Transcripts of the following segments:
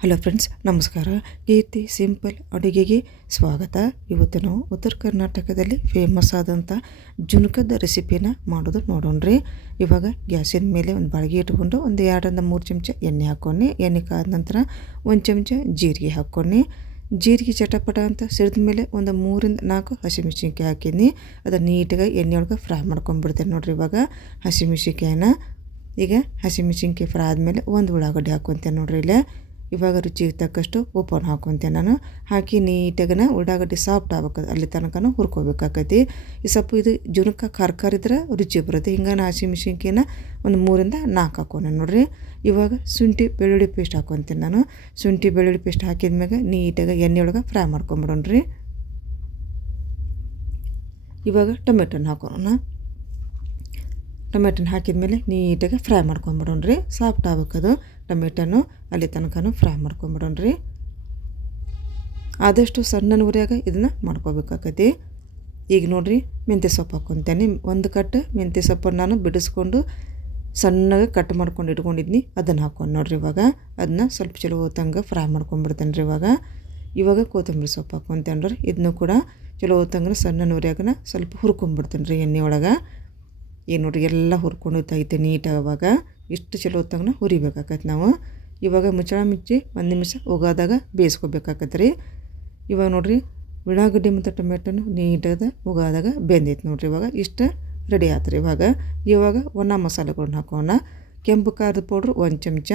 Hello friends ನಮಸ್ಕಾರ. ಕೀರ್ತಿ simple ಅಡುಗೆಗೆ ಸ್ವಾಗತ. ಇವತ್ತು ನಾವು ಉತ್ತರ ಕರ್ನಾಟಕದಲ್ಲಿ ಫೇಮಸ್ ಆದಂಥ ಜುನ್ಕದ ರೆಸಿಪಿನ ಮಾಡೋದು ನೋಡೋಣ್ರಿ ಇವಾಗ ಗ್ಯಾಸಿನ ಮೇಲೆ ಒಂದು ಬಾಳಿಗೆ ಇಟ್ಕೊಂಡು ಒಂದು ಎರಡರಿಂದ ಮೂರು ಚಮಚ ಎಣ್ಣೆ ಹಾಕ್ಕೊಂಡು ಎಣ್ಣೆ ಕಾದ ನಂತರ ಒಂದು ಚಮಚ ಜೀರಿಗೆ ಹಾಕ್ಕೊಂಡು ಜೀರಿಗೆ ಚಟಪಟ ಅಂತ ಸಿಡಿದ ಮೇಲೆ ಒಂದು ಮೂರಿಂದ ನಾಲ್ಕು ಹಸಿಮೆಣ್ಸಿನ್ಕಾಯಿ ಹಾಕಿದ್ದೀನಿ ಅದನ್ನು ನೀಟಾಗಿ ಎಣ್ಣೆ ಒಳಗೆ ಫ್ರೈ ಮಾಡ್ಕೊಂಡ್ಬಿಡ್ತೇನೆ ನೋಡಿರಿ ಇವಾಗ ಹಸಿಮೆಣಸಿನ್ಕಾಯಿನ. ಈಗ ಹಸಿಮೆಣ್ಸಿನ್ಕಾಯಿ ಫ್ರೈ ಆದಮೇಲೆ ಒಂದು ಉಳ್ಳಾಗಡ್ಡಿ ಹಾಕ್ಕೊತೇನೆ ನೋಡ್ರಿ ಇಲ್ಲೇ. ಇವಾಗ ರುಚಿಗೆ ತಕ್ಕಷ್ಟು ಉಪ್ಪನ್ನು ಹಾಕೊತೀನಿ ನಾನು. ಹಾಕಿ ನೀಟಾಗಿನ ಉಳ್ಳಾಗಡ್ಡಿ ಸಾಫ್ಟ್ ಆಗ್ಬೇಕು. ಅಲ್ಲಿ ತನಕ ಹುರ್ಕೋಬೇಕಾಕೈತಿ ಈ ಸೊಪ್ಪು ಇದು ಜುನಕ ಖಾರ ಇದ್ರೆ ರುಚಿ ಬರುತ್ತೆ. ಹಿಂಗೆ ಹಸಿ ಒಂದು ಮೂರಿಂದ ನಾಲ್ಕು ಹಾಕೋಣ ನೋಡಿರಿ. ಇವಾಗ ಶುಂಠಿ, ಬೆಳ್ಳುಳ್ಳಿ ಪೇಸ್ಟ್ ಹಾಕೊತೀನಿ ನಾನು. ಶುಂಠಿ, ಬೆಳ್ಳುಳ್ಳಿ ಪೇಸ್ಟ್ ಹಾಕಿದ ಮ್ಯಾಗ ನೀಟಾಗಿ ಎಣ್ಣೆ ಒಳಗೆ ಫ್ರೈ ಮಾಡ್ಕೊಂಬಿಡೋಣ್ರಿ. ಇವಾಗ ಟೊಮೆಟೊನ ಹಾಕೋಣ. ಟೊಮೆಟೊನ ಹಾಕಿದ್ಮೇಲೆ ನೀಟಾಗಿ ಫ್ರೈ ಮಾಡ್ಕೊಂಬಿಡೋಣ ರೀ ಸಾಫ್ಟ್ ಆಗ್ಬೇಕದು. ಟೊಮೆಟೊನು ಅಲ್ಲಿ ತನಕ ಫ್ರೈ ಮಾಡ್ಕೊಂಬಿಡೋಣ್ರಿ. ಆದಷ್ಟು ಸಣ್ಣ ಉರಿಯಾಗ ಇದನ್ನು ಮಾಡ್ಕೋಬೇಕಾಗತ್ತೆ ಈಗ ನೋಡಿರಿ, ಮೆಂತ್ಯ ಸೊಪ್ಪು ಹಾಕ್ಕೊತೇನೆ ಒಂದು ಕಟ್ಟು ಮೆಂತ್ಯ ಸೊಪ್ಪನ್ನು ನಾನು ಬಿಡಿಸ್ಕೊಂಡು ಸಣ್ಣಗೆ ಕಟ್ ಮಾಡ್ಕೊಂಡು ಇಟ್ಕೊಂಡಿದ್ನಿ. ಅದನ್ನು ಹಾಕೊಂಡು ನೋಡ್ರಿ ಇವಾಗ. ಅದನ್ನ ಸ್ವಲ್ಪ ಚಲೋ ಹೊತ್ತಂಗೆ ಫ್ರೈ ಮಾಡ್ಕೊಂಬಿಡ್ತೇನೆ ರೀ ಇವಾಗ. ಇವಾಗ ಕೊತ್ತಂಬರಿ ಸೊಪ್ಪು ಹಾಕ್ಕೊತೇನೆ ರೀ ಇದನ್ನು ಕೂಡ ಚಲೋ ಹೊತ್ತಂಗೆ ಸಣ್ಣ ಉರಿಯಾಗನ ಸ್ವಲ್ಪ ಹುರ್ಕೊಂಬಿಡ್ತೇನೆ ರೀ ಎಣ್ಣೆ ಒಳಗೆ. ಏನು ನೋಡಿರಿ, ಎಲ್ಲ ಹುರ್ಕೊಂಡು ತೈತೆ ನೀಟಾಗಿ ಅವಾಗ ಇಷ್ಟು ಚಲೋ ಹೊತ್ತಂಗೆ ಹುರಿಬೇಕಾಗತ್ತೆ ನಾವು. ಇವಾಗ ಮುಚ್ಚಳ ಮುಚ್ಚಿ ಒಂದು ನಿಮಿಷ ಒಗಾದಾಗ ಬೇಯಿಸ್ಕೋಬೇಕಾಗತ್ತೆ ರೀ ಇವಾಗ ನೋಡಿರಿ, ಉಳ್ಳಾಗಡ್ಡಿ ಮತ್ತು ಟೊಮೆಟೊನು ನೀಟಾದ ಒಗಾದಾಗ ಬೆಂದೈತೆ ನೋಡಿರಿ ಇವಾಗ. ಇಷ್ಟು ರೆಡಿ ಆಯ್ತು ರೀ ಇವಾಗ. ಇವಾಗ ಒಣ ಮಸಾಲೆಗಳನ್ನ ಹಾಕೋಣ. ಕೆಂಪು ಖಾರದ ಪೌಡ್ರು ಒಂದು ಚಮಚ,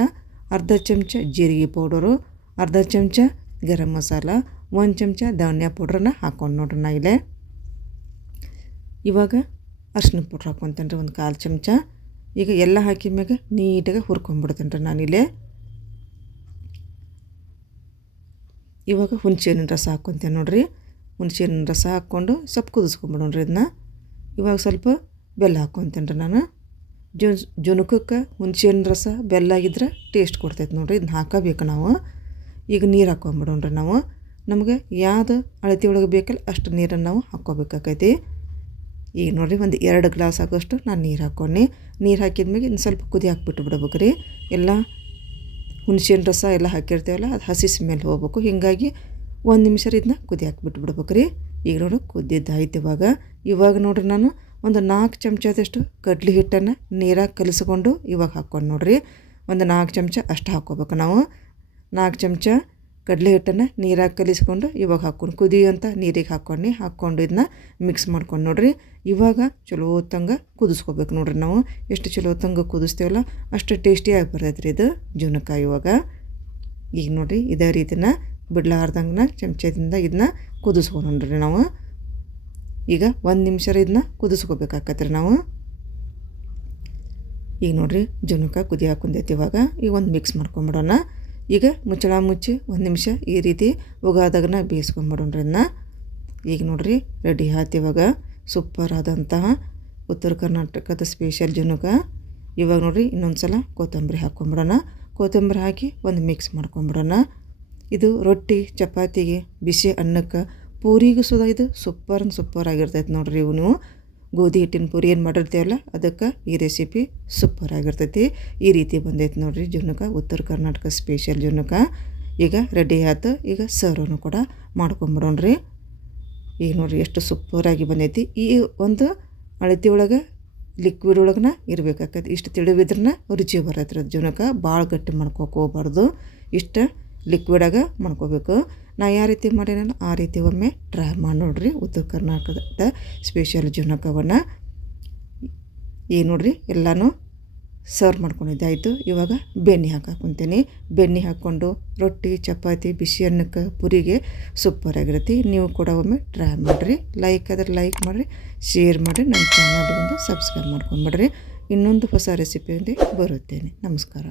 ಅರ್ಧ ಚಮಚ ಜೀರಿಗೆ ಪೌಡರು, ಅರ್ಧ ಚಮಚ ಗರಂ ಮಸಾಲ, ಒಂದು ಚಮಚ ಧನಿಯಾ ಪೌಡ್ರನ್ನ ಹಾಕೊಂಡು ನೋಡ್ರಿ ನಾ ಇಲ್ಲೇ. ಇವಾಗ ಅರ್ಶಿನ ಪೌಡ್ರ್ ಹಾಕ್ಕೊತೇನೆ ರೀ ಒಂದು ಕಾಲು ಚಮಚ. ಈಗ ಎಲ್ಲ ಹಾಕಿದ ಮ್ಯಾಗ ನೀಟಾಗಿ ಹುರ್ಕೊಂಬಿಡ್ತೇನೆ ರೀ ನಾನಿಲ್ಲೇ ಇವಾಗ ಹುಣಸೆಹಣ್ಣಿನ ರಸ ಹಾಕ್ಕೊತೇನೆ ನೋಡಿರಿ. ಹುಣಸೆಹಣ್ಣಿನ ರಸ ಹಾಕ್ಕೊಂಡು ಸ್ವಲ್ಪ ಕುದಿಸ್ಕೊಂಬಿಡೋಣ್ರಿ ಇದನ್ನ ಇವಾಗ ಸ್ವಲ್ಪ ಬೆಲ್ಲ ಹಾಕ್ಕೊತೇನೆ ರೀ ನಾನು. ಜುನ್ ಜುನುಕಕ್ಕೆ ಹುಣಸೆಹಣ್ಣಿನ ರಸ ಬೆಲ್ಲ ಆಗಿದ್ರೆ ಟೇಸ್ಟ್ ಕೊಡ್ತೈತೆ ನೋಡಿರಿ ಇದನ್ನ ಹಾಕಬೇಕು ನಾವು. ಈಗ ನೀರು ಹಾಕ್ಕೊಂಬಿಡೋಣ್ರಿ ನಾವು. ನಮಗೆ ಯಾವುದು ಅಳತಿ ಒಳಗೆ ಬೇಕಲ್ಲ ಅಷ್ಟು ನೀರನ್ನು ನಾವು ಹಾಕ್ಕೋಬೇಕಾಕೈತಿ. ಈಗ ನೋಡಿರಿ ಒಂದು ಎರಡು ಗ್ಲಾಸ್ ಆಗೋಷ್ಟು ನಾನು ನೀರು ಹಾಕ್ಕೊಂಡು. ನೀರು ಹಾಕಿದ್ಮೇಲೆ ಇನ್ನು ಸ್ವಲ್ಪ ಕುದಿ ಹಾಕ್ಬಿಟ್ಟು ಬಿಡ್ಬೇಕು ರೀ ಎಲ್ಲ ಹುಣಸೆಹಣ್ಣು ರಸ ಎಲ್ಲ ಹಾಕಿರ್ತೀವಲ್ಲ, ಅದು ಹಸಿ ಮೇಲೆ ಹೋಗ್ಬೇಕು. ಹೀಗಾಗಿ ಒಂದು ನಿಮಿಷ ಇದನ್ನ ಕುದಿ ಹಾಕ್ಬಿಟ್ಟು ಬಿಡ್ಬೇಕು ರೀ ಈಗ ನೋಡು ಕುದ್ದಿದ್ದಾಯ್ತು ಇವಾಗ. ಇವಾಗ ನೋಡ್ರಿ ನಾನು ಒಂದು ನಾಲ್ಕು ಚಮಚದಷ್ಟು ಕಡ್ಲಿ ಹಿಟ್ಟನ್ನು ನೀರಾಗಿ ಕಲಿಸ್ಕೊಂಡು ಇವಾಗ ಹಾಕ್ಕೊಂಡು ನೋಡಿರಿ. ಒಂದು ನಾಲ್ಕು ಚಮಚ ಅಷ್ಟು ಹಾಕ್ಕೋಬೇಕು ನಾವು. ನಾಲ್ಕು ಚಮಚ ಕಡಲೆ ಹಿಟ್ಟನ್ನು ನೀರಾಗಿ ಕಲಿಸ್ಕೊಂಡು ಇವಾಗ ಹಾಕ್ಕೊಂಡು ಕುದಿಯುವಂಥ ನೀರಿಗೆ ಹಾಕ್ಕೊಂಡು ಹಾಕ್ಕೊಂಡು ಇದನ್ನ ಮಿಕ್ಸ್ ಮಾಡ್ಕೊಂಡು ನೋಡ್ರಿ. ಇವಾಗ ಚಲೋ ಹೊತ್ತಂಗೆ ಕುದಿಸ್ಕೋಬೇಕು ನೋಡ್ರಿ ನಾವು. ಎಷ್ಟು ಚಲೋ ಹೊತ್ತಂಗೆ ಕುದಿಸ್ತೇವಲ್ಲ ಅಷ್ಟು ಟೇಸ್ಟಿಯಾಗಿ ಬರ್ತೈತೆ ರೀ ಇದು ಜೀವನಕಾಯಿ ಇವಾಗ. ಈಗ ನೋಡಿರಿ ಇದೇ ರೀತಿನ ಬಿಡ್ಲಾರ್ದಂಗೆ ಚಮಚದಿಂದ ಇದನ್ನ ಕುದಿಸ್ಕೊಂಡ್ರಿ ನಾವು. ಈಗ ಒಂದು ನಿಮಿಷ ಇದನ್ನ ಕುದಿಸ್ಕೋಬೇಕಾಕತ್ರಿ ನಾವು. ಈಗ ನೋಡಿರಿ ಜುನಕ ಕುದಿ ಹಾಕೊಂಡೈತಿ ಇವಾಗ. ಈಗ ಒಂದು ಮಿಕ್ಸ್ ಮಾಡ್ಕೊಂಬಿಡೋಣ. ಈಗ ಮುಚ್ಚಳ ಮುಚ್ಚಿ ಒಂದು ನಿಮಿಷ ಈ ರೀತಿ ಉಗಾದಾಗನ ಬೇಯಿಸ್ಕೊಂಬಿಡೋಣ್ರಿ ಅದನ್ನ ಈಗ ನೋಡಿರಿ, ರೆಡಿ ಆಯ್ತು ಇವಾಗ. ಸೂಪರ್ ಆದಂತಹ ಉತ್ತರ ಕರ್ನಾಟಕದ ಸ್ಪೆಷಲ್ ಜುನುಕ. ಇವಾಗ ನೋಡಿರಿ ಇನ್ನೊಂದು ಸಲ ಕೊತ್ತಂಬರಿ ಹಾಕ್ಕೊಂಬಿಡೋಣ ಕೊತ್ತಂಬರಿ ಹಾಕಿ ಒಂದು ಮಿಕ್ಸ್ ಮಾಡ್ಕೊಂಬಿಡೋಣ. ಇದು ರೊಟ್ಟಿ, ಚಪಾತಿಗೆ, ಬಿಸಿ ಅನ್ನಕ್ಕೆ, ಪೂರಿಗೂ ಸುದ ಇದು ಸೂಪರ್ ಸೂಪರ್ ಆಗಿರ್ತೈತೆ ನೋಡಿರಿ ಇವು ನೀವು ಗೋಧಿ ಹಿಟ್ಟಿನ ಪುರಿ ಏನು ಮಾಡಿರ್ತೀವಲ್ಲ, ಅದಕ್ಕೆ ಈ ರೆಸಿಪಿ ಸೂಪರ್ ಆಗಿರ್ತೈತಿ. ಈ ರೀತಿ ಬಂದೈತೆ ನೋಡಿರಿ ಜುನಕ ಉತ್ತರ ಕರ್ನಾಟಕ ಸ್ಪೆಷಲ್ ಜುನಕ ಈಗ ರೆಡಿ ಆಯ್ತು ಈಗ ಸರ್ವನು ಕೂಡ ಮಾಡ್ಕೊಂಬಿಡೋಣ್ರಿ ಈಗ ನೋಡಿರಿ ಎಷ್ಟು ಸೂಪರಾಗಿ ಬಂದೈತಿ. ಈ ಒಂದು ಅಳತಿ ಒಳಗೆ ಲಿಕ್ವಿಡ್ ಒಳಗನ ಇರಬೇಕಾಕೈತಿ. ಇಷ್ಟು ತಿಳಿವಿದ್ರನ್ನ ರುಚಿ ಬರತ್ತೆ ಜುನಕ ಭಾಳ ಗಟ್ಟಿ ಮಾಡ್ಕೋಕೆ ಇಷ್ಟು ಲಿಕ್ವಿಡಾಗ ಮಾಡ್ಕೋಬೇಕು. ನಾ ಯಾವ ರೀತಿ ಮಾಡಿನಲ್ಲ, ಆ ರೀತಿ ಒಮ್ಮೆ ಟ್ರೈ ಮಾಡಿ ನೋಡ್ರಿ. ಉತ್ತರ ಕರ್ನಾಟಕದ ಸ್ಪೆಷಲ್ ಜುನಕವನ್ನು ಈ ನೋಡ್ರಿ, ಎಲ್ಲನೂ ಸರ್ವ್ ಮಾಡ್ಕೊಂಡಿದ್ದೆ. ಆಯಿತು, ಇವಾಗ ಬೆಣ್ಣೆ ಹಾಕಿ ಬೆಣ್ಣೆ ಹಾಕ್ಕೊಂಡು ರೊಟ್ಟಿ, ಚಪಾತಿ ಬಿಸಿ ಅನ್ನಕ್ಕೆ ಪುರಿಗೆ ಸೂಪರಾಗಿರುತ್ತೆ ನೀವು ಕೂಡ ಒಮ್ಮೆ ಟ್ರೈ ಮಾಡಿರಿ. ಲೈಕ್ ಆದರೆ ಲೈಕ್ ಮಾಡಿರಿ ಶೇರ್ ಮಾಡಿರಿ. ನನ್ನ ಚಾನಲ್ಗೆ ಒಂದು ಸಬ್ಸ್ಕ್ರೈಬ್ ಮಾಡ್ಕೊಂಬಿಡ್ರಿ ಇನ್ನೊಂದು ಹೊಸ ರೆಸಿಪಿಯಲ್ಲಿ ಬರುತ್ತೇನೆ. ನಮಸ್ಕಾರ.